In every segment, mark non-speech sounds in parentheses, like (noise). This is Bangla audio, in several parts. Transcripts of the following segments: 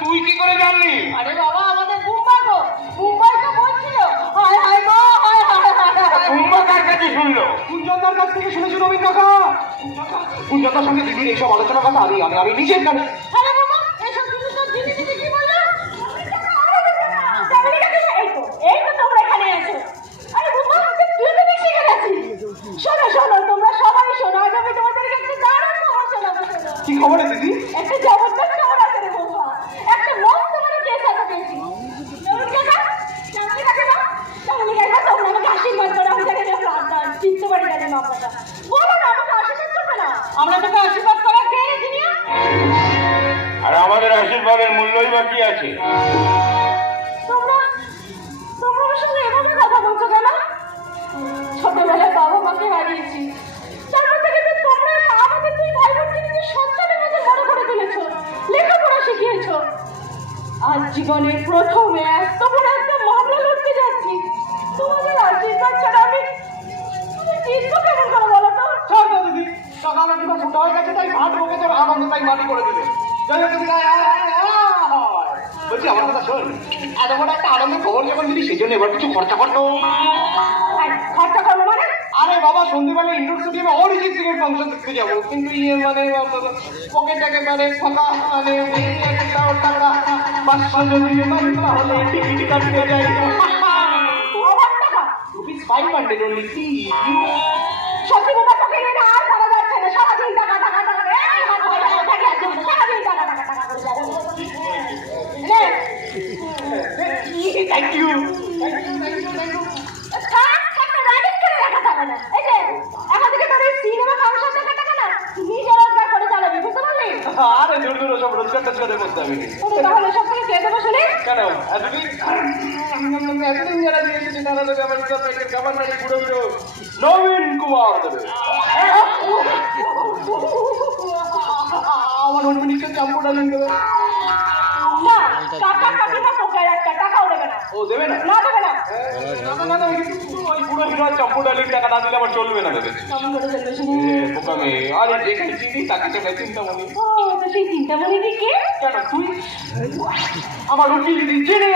তুই কি করে জানলি? আরে বাবা আমাদের মুম্বাই গো মুম্বাই তো বলছিল। হায় হায় গো হায় হায় হায় হায় কার কাছে শুনলো? কুঞ্জনদার কাছ থেকে শুনেছি নবীন কাকা কুঞ্জনদার সঙ্গে দিদির এইসব আলোচনা কথা আমি আমি আমি নিজের কানে তাই বকে তোর আনন্দ তাই মাটি করে দিলে যাই হোক দিদি আয়, আয়, আয়, আয়। বলছি আমার কথা শোন। এত বড় একটা আনন্দের খবর যখন দিদি সেই জন্য এবার কিছু খরচা করতো খরচা করব মানে? আরে বাবা সন্ধ্যেবেলা ইন্ডোর স্টেডিয়ামে অরিজিৎ সিং এর ফাংশন দেখতে যাব। কিন্তু ইয়ে মানে পকেট একেবারে ফাঁকা মানে টাকা পাঁচশো যদি তাহলে টিকিট কাটতে যাই। রুপিস ফাইভ হান্ড্রেড অনলি সত্যি কথা তোকে নিয়ে আর করা যাচ্ছে না সারাদিন টাকা টাকা টাকা এই হাত ধরে টাকা আছে সারাদিন টাকা টাকা টাকা করে যাবে নে থ্যাংক ইউ থাক থাক না রাইডিং করে রাখা যাবে না এই যে এখন থেকে তোর এই সিনেমা ফাংশন দেখা টাকা না নিজে রোজগার করে চালাবি বুঝতে পারলি আরে দূর দূর সব রোজগার টোজগারের মধ্যে আমি তাহলে সব থেকে কে দেবো শুনি কেন? এতদিন এতদিন যারা দিয়েছে তারা দেবে। আমার সব প্যাকেট খাবার নাকি পুরো পুরো নবীন কুমার দেবে আমার অন্য চাম্পু ডালিং দেবে। ও দেবে না? না দেবে না। না না না ওই পুরো হিরো চাম্পু ডালিং টাকা না দিলে আমার চলবে না দেবে বোকা মেয়ে আরে যেখানে চিনি তাকে তো চিন্তা মনে ও তো সেই চিন্তা মনে কি কে কেন তুই আমার উকিল দিচ্ছে রে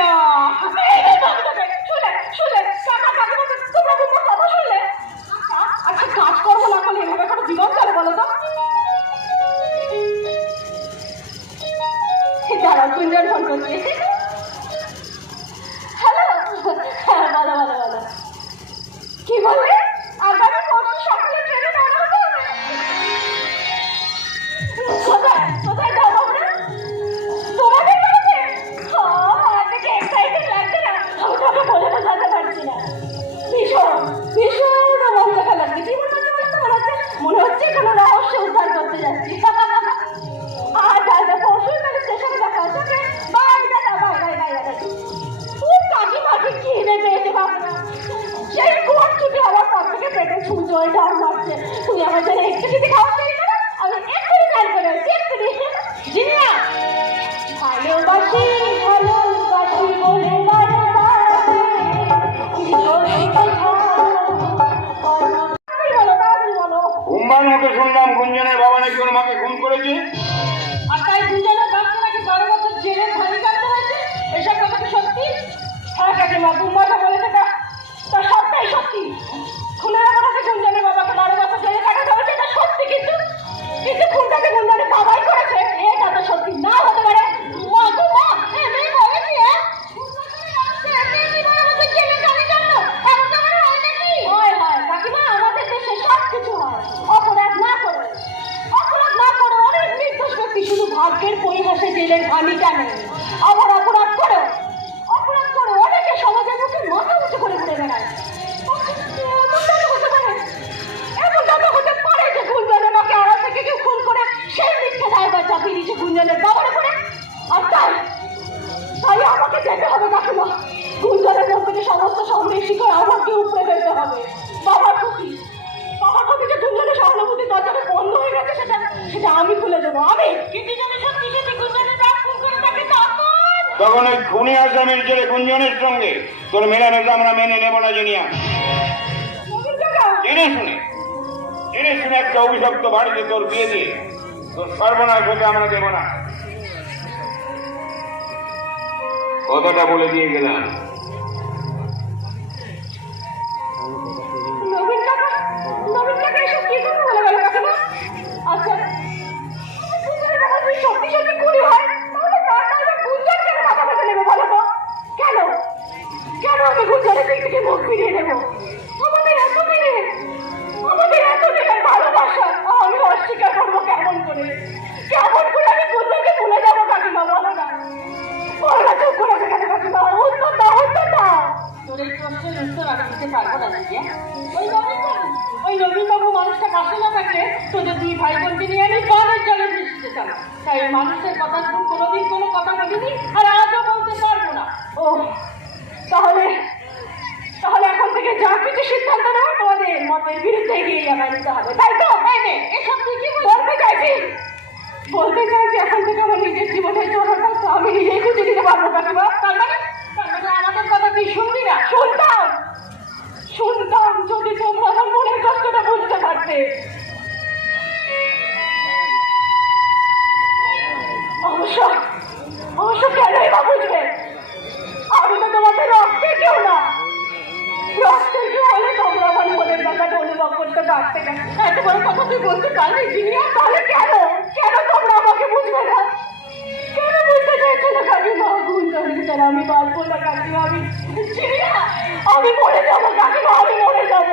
শুনে শুনে কাকা কাকিমা তোমরা তোমরা কথা শুনলে আচ্ছা কাজ করব না করলে এভাবে কোনো জীবন চলে বলো তো দাঁড়াও কুঞ্জন গুঞ্জনের বাবার উপরে আর তাই? তাই আমাকে যেতে হবে কাকিমা। গুঞ্জনের মন থেকে সমস্ত সন্দেহ শিখে আমাকে উপরে ফেলতে হবে। বাবার প্রতি। বাবার প্রতি যে গুঞ্জনের সহানুভূতি দরজাটা বন্ধ হয়ে গেছে সেটা সেটা আমি খুলে দেবো। আমি কিন্তু সত্যি সত্যি গুঞ্জনের করে তখন ওই খুনি আসামের ছেলে গুঞ্জনের সঙ্গে। তোর মেলামেশা আমরা মেনে নেব না জিনিয়া। জেনে শুনে। জেনে শুনে একটা অভিশপ্ত বাড়িতে তোর বিয়ে দিয়ে সর্বনাশ হতে আমরা দেব না। কথাটা বলে দিয়ে গেলাম। নবীন কাকা নবীন কাকা, এসব কি কথা বলে পারব না ওই নবীন বাবু ওই মানুষটা পাশে না থাকলে তোদের দুই ভাই বোনকে আমি বানের জলে ভেসে যেতাম তাই মানুষের কথা কোনোদিন কোনো কথা বলিনি আর শুনতাম যদি তোমরা মনের কষ্টটা বুঝতে পারতে। অবশ্য অবশ্য কেনই বা বুঝবে? আমি তো তোমাদের রক্তের কেউ না। রক্তের কেউ হলে তোমরা আমার মনের ব্যাপারটা অনুভব করতে পারতে না। এত বড় কথা তুই বলতে পারলি? জিনিয়া তাহলে কেন? কেন তোমরা আমাকে বুঝবে না? কেন বুঝতে চাইছো না কাকিমা? ছাড়া আমি বাঁচবো না কাকিমা, আমি আমি মরে যাব। কাকিমা, আমি মরে যাব।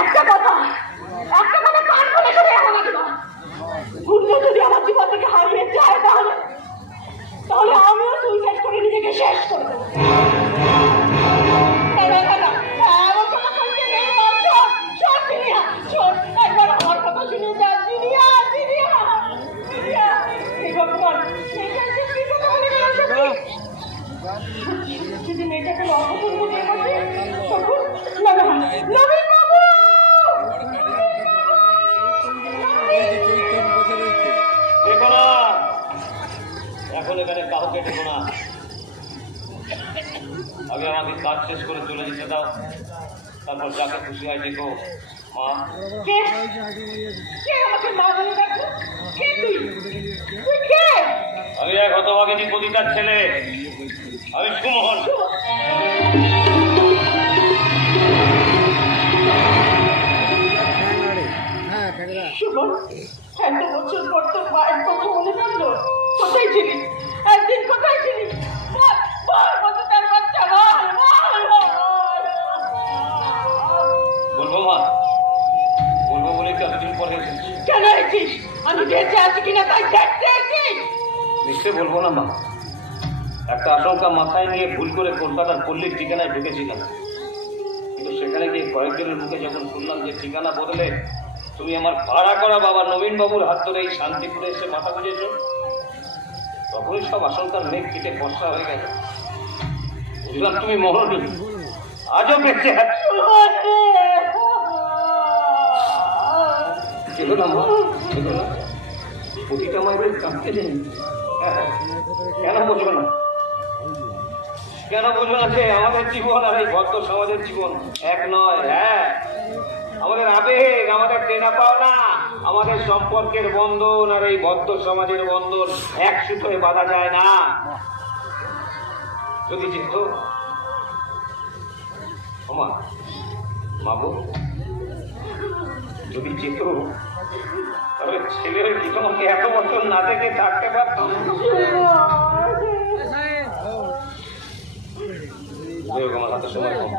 একটা কথা একটা কথা কার করে শুনে এখন কাকিমা যদি আমার জীবন থেকে হারিয়ে যায়, তাহলে তাহলে আমিও সুইসাইড করে নিজেকে শেষ করে তারপর যাকে কলকাতার পল্লীর ঠিকানায় ঢুকেছিলাম। কিন্তু সেখানে গিয়ে কয়েকজনের মুখে যখন শুনলাম যে ঠিকানা বদলে তুমি আমার ভাড়া করা বাবা নবীন বাবুর হাত ধরে এই শান্তিপুরে এসে মাথা বুঝেছ তখনই সব আশঙ্কার মেঘ কেটে বর্ষা হয়ে গেল। বুঝলাম তুমি মরণী আজও বেঁচে আছো? শুভন ছিল না মা? ছিল না প্রতিটা মায়ের কাঁদতে নেই। হ্যাঁ, কেন বুঝবে না? কেন বুঝবে না যে আমাদের জীবন আর এই ভক্ত সমাজের জীবন এক নয় হ্যাঁ। আমাদের আবেগ, আমাদের টেনা পাওনা, আমাদের সম্পর্কের বন্ধন আর এই বদ্ধ সমাজের বন্ধন এক সুতোয় বাঁধা যায় না। যদি যেত মা মাবু যদি যেত তাহলে ছেলের জীবনকে এত বছর না দেখে থাকতে পারতাম যাই হোক, আমার হাতে সময় কম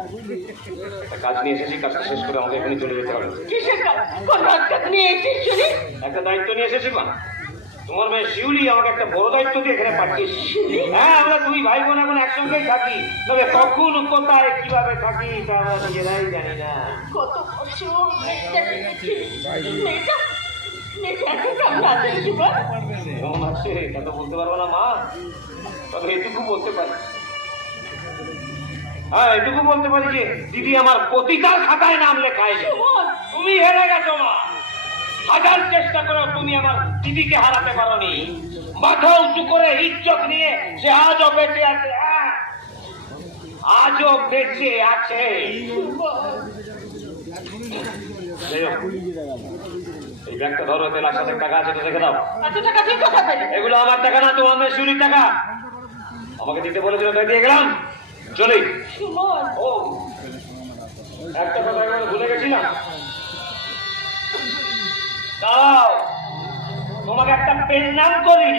কাজ নিয়ে এসেছি কাজটা শেষ করে আমাকে এখানে চলে যেতে হবে। একটা দায়িত্ব নিয়ে এসেছি মা। তোমার মেয়ে শিউলি আমাকে একটা বড় দায়িত্ব দিয়ে এখানে পাঠিয়েছি। হ্যাঁ আমরা দুই ভাই বোন এখন একসঙ্গেই থাকি। তবে কখন কোথায় কীভাবে থাকি তা আমরা নিজেরাই জানি না। কত মেয়েটা বলতে পারব না মা। তবে এটুকু বলতে পারি। হ্যাঁ এটুকু বলতে পারি যে দিদি আমার পতিতার খাতায় নাম লেখায় তুমি হেরে গেছো মা। হাজার চেষ্টা করো তুমি আমার দিদিকে হারাতে পারোনি। মাথা উঁচু করে ইজ্জত নিয়ে সে আজও বেঁচে আছে? আজও বেঁচে আছে। এই ব্যাগটা ধরো এতে লাখ সাথে টাকা আছে তো দেখে দাও। টাকা ঠিক কথা এগুলো আমার টাকা না তোমার মেয়ে চুরির টাকা। আমাকে দিতে বলেছিল তাই দিয়ে গেলাম। চলি। ও। একটা কথা একেবারে ভুলে গেছিলাম। দাও তোমাকে একটা পেন নাম করি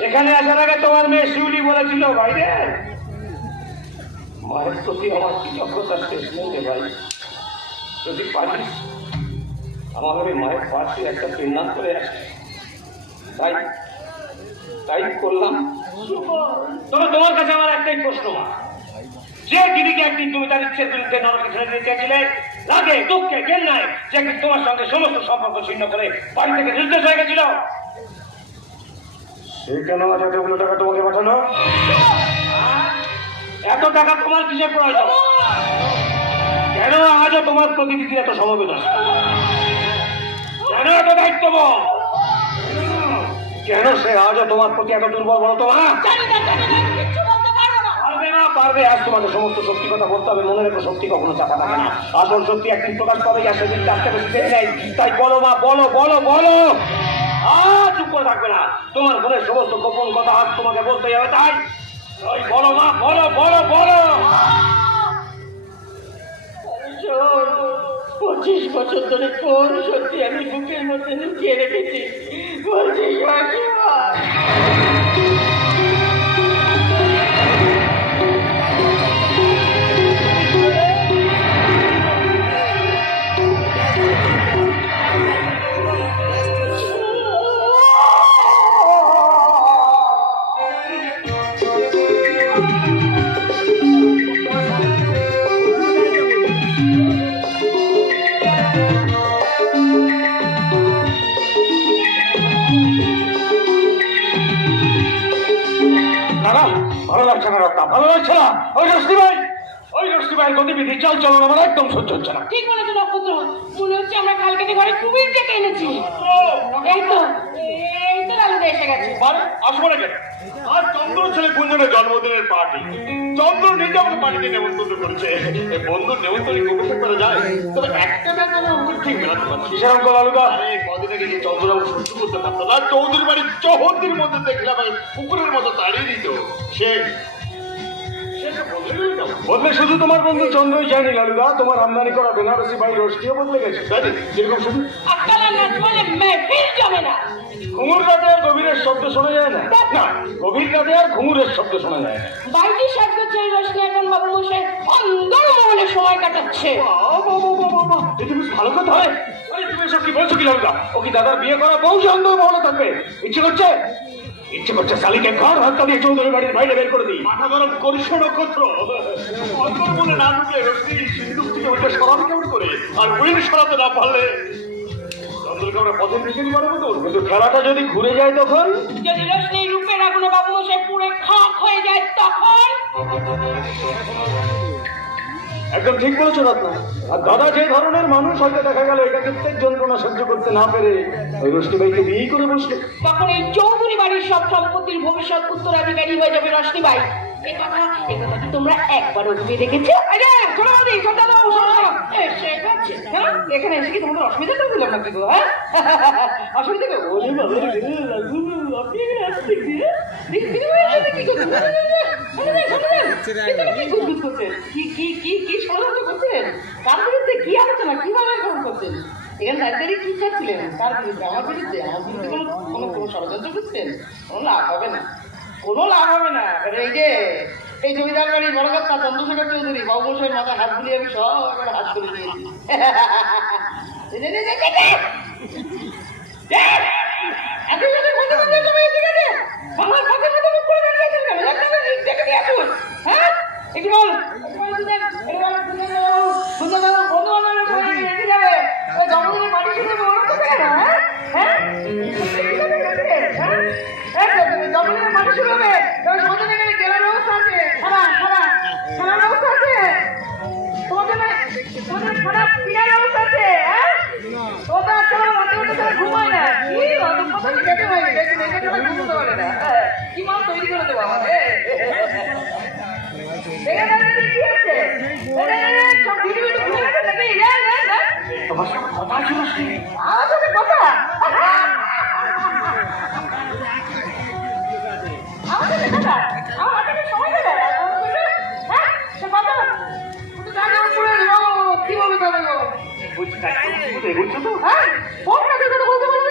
এখানে আসার আগে তোমার মেয়ে শিউলি বলেছিল বাইরে। মায়ের প্রতি আমার কৃতজ্ঞতা শেষ নেই ভাই। যদি পারি আমার ওই মায়ের পাশে একটা পেন্নাম করে আসে। তাই তাই করলাম। তবে তোমার কাছে আমার একটাই প্রশ্ন। মা যে দিদিকে একদিন তুমি তার ইচ্ছের বিরুদ্ধে নরকে ছেড়ে দিতে চেয়েছিলে লাগে দুঃখে ঘেন্নায় যে একদিন তোমার সঙ্গে সমস্ত সম্পর্ক ছিন্ন করে বাড়ি থেকে নির্দেশ হয়ে গেছিল। সে কেন আজ এতগুলো টাকা তোমাকে পাঠালো? এত টাকা তোমার কিসের প্রয়োজন? কেন আজও তোমার প্রতিনিধি এত সমবেদন? কেন এত দায়িত্ববোধ। কেন সে আজও তোমার প্রতি এত দুর্বল বলো তো বলতে পারব আজ তোমাকে সমস্ত সত্যি কথা বলতে হবে মনে রেখো সত্যি কখনো চাপা থাকে না। আসল সত্যি একদিন প্রকাশ পাবে আর সেদিন চারটে বেশি দেরি নেই। তাই বলো মা বলো বলো বলো। আর চুপ করে থাকবে না। তোমার মনের সমস্ত গোপন কথা আজ তোমাকে বলতে হবে তাই? ওই বলো মা বলো বলো বলো। পঁচিশ বছর ধরে কোন সত্যি আমি বুকের মধ্যে লুকিয়ে রেখেছি। বলছিস চাল চলন আমার একদম সহ্য হচ্ছে না। ঠিক বলেছ নক্ষত্র? মনে হচ্ছে আমরা কালকে যে ঘরে কুমির ডেকে এনেছি। এই তো এই তো লালুদা এসে গেছে। আসব না কেন? আজ চন্দ্র ছেলে কুঞ্জনের জন্মদিনের পার্টি চন্দ্র নিজে আমাকে পার্টিতে নেমন্তন্ন করেছে। এই বন্ধুর নেমন্তন্ন উপভোগ করা যায়? তবে একটা ব্যাপারে ঠিক মেলাতে পারছি আরে কদিন আগে যে চন্দ্রবাবু সহ্য করতে পারতো না চৌধুরী বাড়ির চৌহদ্দির মধ্যে দেখলাম পুকুরের মতো তাড়িয়ে দিত। সে বদলে শুধু তোমার বন্ধু চন্দ্রই যায়নি লালুদা। তোমার আমদানি করা বেনারসি ভাই রশ্মিও বদলে গেছে তাই? যেরকম শুধু মানে ঘুঙুর রাতে আর গভীরের শব্দ শোনা যায় না। না গভীর রাতে আর ঘুঙুরের শব্দ শোনা যায় না। বাইটি সাজ করছে রশ্মি এখন বাবু মশাই অন্দর মহলে সময় কাটাচ্ছে। যদি বেশ ভালো কথা। হয় আরে তুমি এসব কি বলছো কি লালুদা? ও কি দাদার বিয়ে করা বউ সন্দেহ মহলে থাকবে ইচ্ছে করছে? ইচ্ছে করছে শালিকে ঘর হাত দিয়ে চৌধুরী বাড়ির বাইরে বের করে দিই। মাথা গরম করিস না নক্ষত্র। অন্তর মনে না ঢুকে রশ্মি সিন্ধুক থেকে ওইটা সরাবে কেমন করে? আর উইন সরাতে না পারলে? কিন্তু খেলাটা যদি ঘুরে যায় তখন? যদি রশ্মি রূপের আগুনে বাবু মশাই পুরো খাক হয়ে যায় তখন। একদম ঠিক বলেছ রত্না আর দাদা যে ধরনের মানুষ, হয়তো দেখা গেল এটা ক্ষেত্রের যন্ত্রণা সহ্য করতে না পেরে ওই রশ্মি ভাইকে বিয়েই করে বসল। তখন এই চৌধুরী বাড়ির সব সম্পত্তির ভবিষ্যৎ উত্তরাধিকারী হয়ে যাবে রশ্মি বাই এ তোমরা একবারও ভেবে দেখেছ? হ্যাঁ? এখানে এসে কি তোমাদের অসুবিধা দিলাম নাকি গো হ্যাঁ? (laughs) অসুবিধা কি কি কি কি ষড়যন্ত্র করছেন কার বিরুদ্ধে কি আলোচনা কীভাবে করছেন এখানে দাঁড়িয়ে কি করছিলেন কার বিরুদ্ধে আমার বিরুদ্ধে আমার বিরুদ্ধে কোনো কোনো কোনো ষড়যন্ত্র করছেন কোনো লাভ হবে না কোনো লাভ হবে না কারণ এই যে এই জমিদার বাড়ির বড় কথা চন্দ্রশেখর চৌধুরী বাবুমশাইয়ের মাথা হাত বুলিয়ে আমি সব একেবারে হাত করে দিয়েছি হ্যাঁ জঙ্গলে মাটি শুরু হবে তবে আছে খারাপ খারাপ খারাপ ব্যবস্থা আছে তোমাদের তোমাদের আছে হ্যাঁ তোমরা তোমরা মাঝে মাঝে তোমরা হয় না কি মাল তৈরি করে দেবো আমাদের? তোমার সঙ্গে কথা ছিল সে বলছি তো হ্যাঁ? বলতে পারবে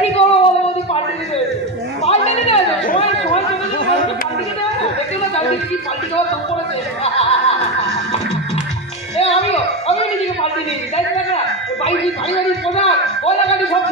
কি করব বলো বৌদি পাল্টে পাল্টে দিতে হবে। সময় সময় চলে যেতে পাল্টে দিতে না না কি আমিও আমিও নিজেকে পাল্টে দিই। তাই না বাইরে বাইরে প্রধান ওই গাড়ি সব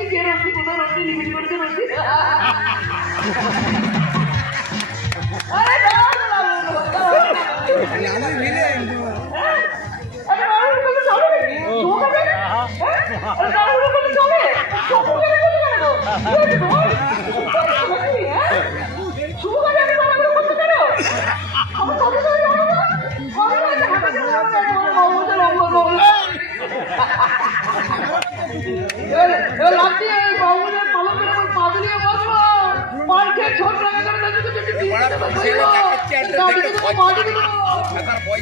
வந்து கீழே வந்து குப்பை வந்து நீ பிடி கொடுத்து வந்து அழகா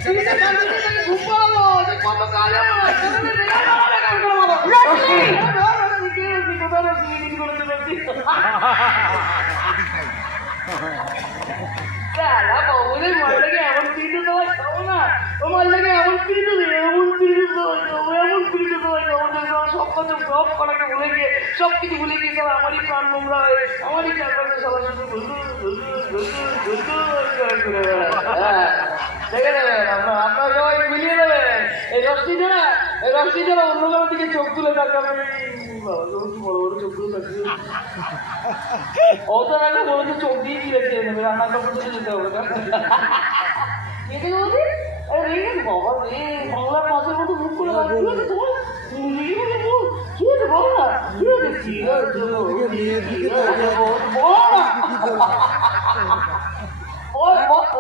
তুমি যে কালকে থেকে ঘুমাবো যে কত কালো তুমি রেলা করে কাম করব রাখি সব কিছু ভুলে গিয়ে সব আমারই প্রাণ নোংরা হয় আমারই চারপাশে সবার সাথে দেখে নেবেন আপনার আপনার সবাই মিলিয়ে নেবেন। এই রশ্মিটা না এই রশ্মিটা না অন্য কারোর দিকে চোখ তুলে থাকবে বড় বড় চোখ তুলে থাকবে ও তো একটা বলতে চোখ দিয়ে গিয়ে খেয়ে নেবে রান্না কাপড় তুলে যেতে হবে বাবা রে বাংলা পাশের মতো মুখ করে তোমার? বল না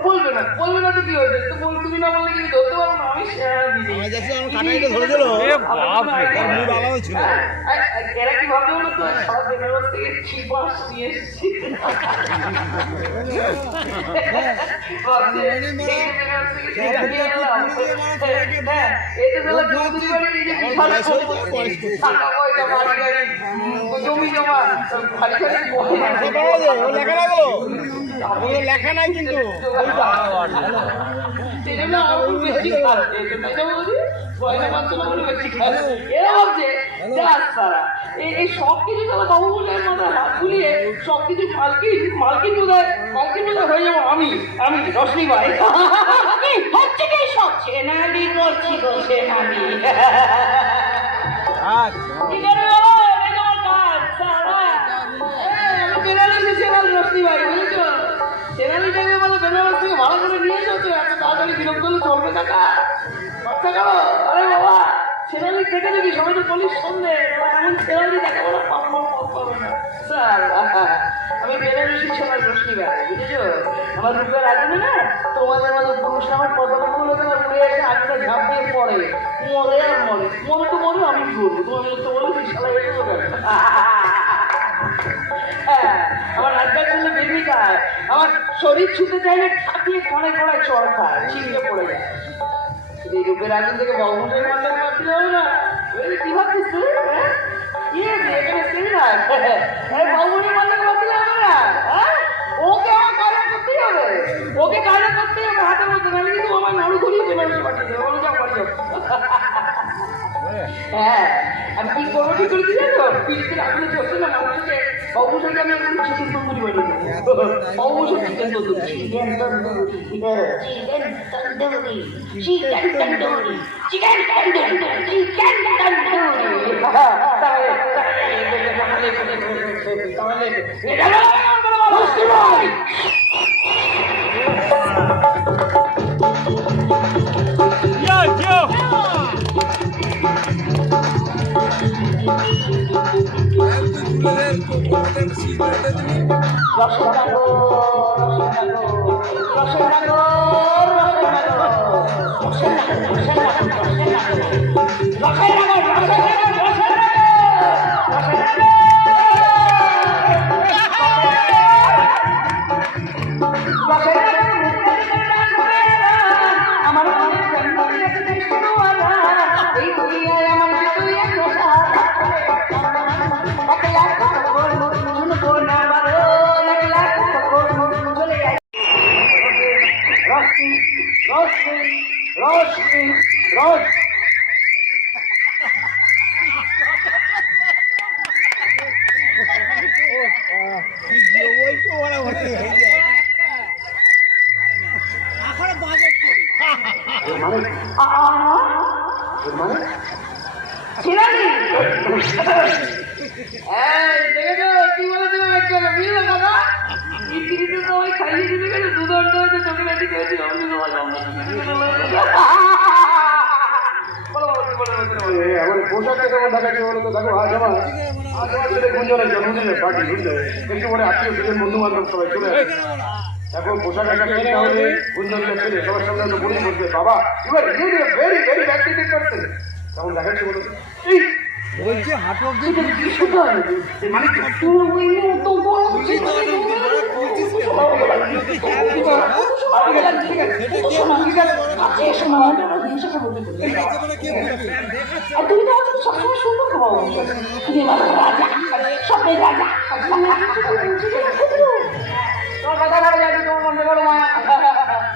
বলবে না বলবে না তো কি হয়েছে? তো বল তুমি না বললে কিন্তু ধরতে পারো না আমি আমি যাচ্ছি আমার কাটাইটা ধরে দিল এ বাপ রে। হ্যাঁ, হ্যাঁ, ছিল হ্যাঁ, এরা কি ভাবে হলো তো? সারা বেনারস থেকে চিপাস নিয়ে এসেছি। বেনারস থেকে লেখা লাগল লেখা নাই কিন্তু এরা ভাবছে এই সব কিছু তারা বাবু বলে মাথায় হাত বুলিয়ে সব কিছু মালকিন মালকিন বোধহয় মালকিন বোধহয় হয়ে যাব আমি আমি রশ্মি ভাই। হচ্ছে কি সব সেনালি করছি গো মানে ভালো করে নিয়ে তো এত তাড়াতাড়ি বিরক্ত হলে চলবে টাকা খরচা করো আরে বাবা। সেনালি দেখে দেখি সবাই তো পুলিশ সন্দেহ এমন সেনালি দেখে বলো পাবো পাবো না স্যার আমি বেনারসি ছেলের রশ্মি ভাই বুঝেছ? আমার রূপের আগুনে না তোমাদের মতো পুরুষ আমার পতাকাগুলো তোমার উড়ে এসে আগুনে ঝাঁপ দিয়ে পড়ে। মরে আর মরে। মরে তো মরে আমি কি করব তোমার তো বলো শালা এসে হ্যাঁ, আমার রাজ্জার জন্য বেবি খায় আমার শরীর ছুতে চাইলে ঠাপিয়ে কড়াই কড়াই চড় খায় ছিঁড়ে পড়ে যায়। রূপের আগুন থেকে বহমুখের মান্ডার মারতে না। কি ভাবছিস তুই? হ্যাঁ? কি এখানে সেই না না। হ্যাঁ? ওকে আমার কাজটা করতেই হবে। ওকে কাজটা করতেই হবে হাতের মধ্যে কিন্তু আমার নাড়ু ধরিয়ে দেবে পাঠিয়ে দেবে। যাও যাও হ্যাঁ আমি কি করব ঠিক করেছি জানো পিড়িতে আগুনে চলছে না মানুষকে অবশ্যই আমি এখন চিকেন তন্দুরি বানিয়ে দেবো অবশ্যই chicken tandoori chicken tandoori chicken tandoori chicken tandoori chicken tandoori chicken tandoori তাহলে তাহলে এটা মুসলিম ভাই আমার রশ্মি এখন পোশাকটা কেমন দেখাচ্ছে বলো তো দেখো আজ আমার আজ আমার ছেলে গুঞ্জনের জন্মদিনের পার্টি বুঝলে একটু পরে আত্মীয় স্বজন বন্ধু বান্ধব সবাই চলে এখন পোশাক আশাক হবে ছেলে সবার সামনে তো বলি বলছে বাবা এবার রিয়েলি ভেরি ভেরি অ্যাক্টিভিটি করছে কেমন দেখাচ্ছে বলো এই বলছে হাঁটু অব্দি মানে কি? কে আর তুমি তো আমাকে সবসময় সুন্দর কথা যাবে তোমার মনে করো মা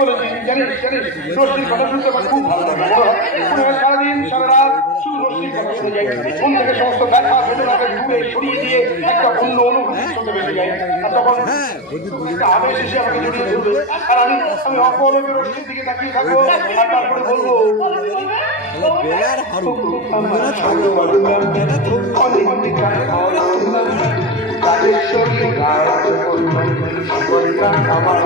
বলছি বলো মানে মনে জানিস জানিস রশ্মির কথা শুনতে আমার খুব ভালো লাগে সারাদিন সারা রাত শুধু রশ্মির কথা শুনে যাই ঘুম থেকে সমস্ত ব্যথা বেদনাকে দূরে সরিয়ে দিয়ে একটা অন্য অনুভূতির সঙ্গে বেঁচে যাই আর তখন হ্যাঁ একটা আবেশ এসে আমাকে জড়িয়ে ধরবে আর আমি আমি অপলকে রশ্মির দিকে তাকিয়ে থাকব আর তারপরে বলব বেলার হারু দুজনে থাকবে রাজেশ্বরী গাছ আমার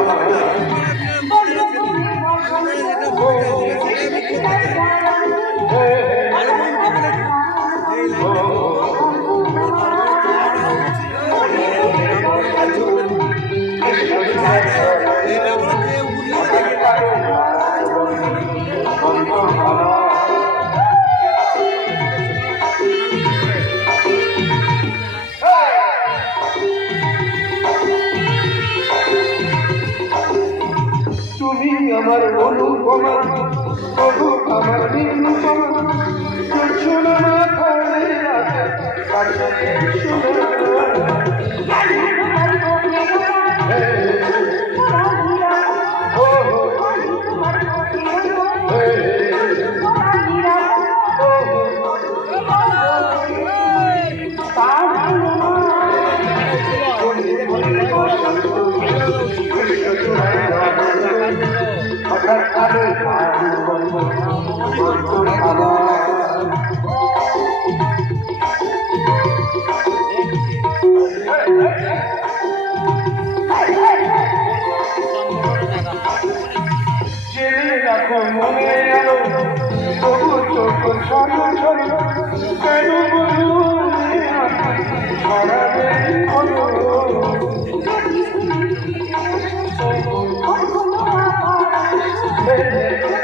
¡Gracias!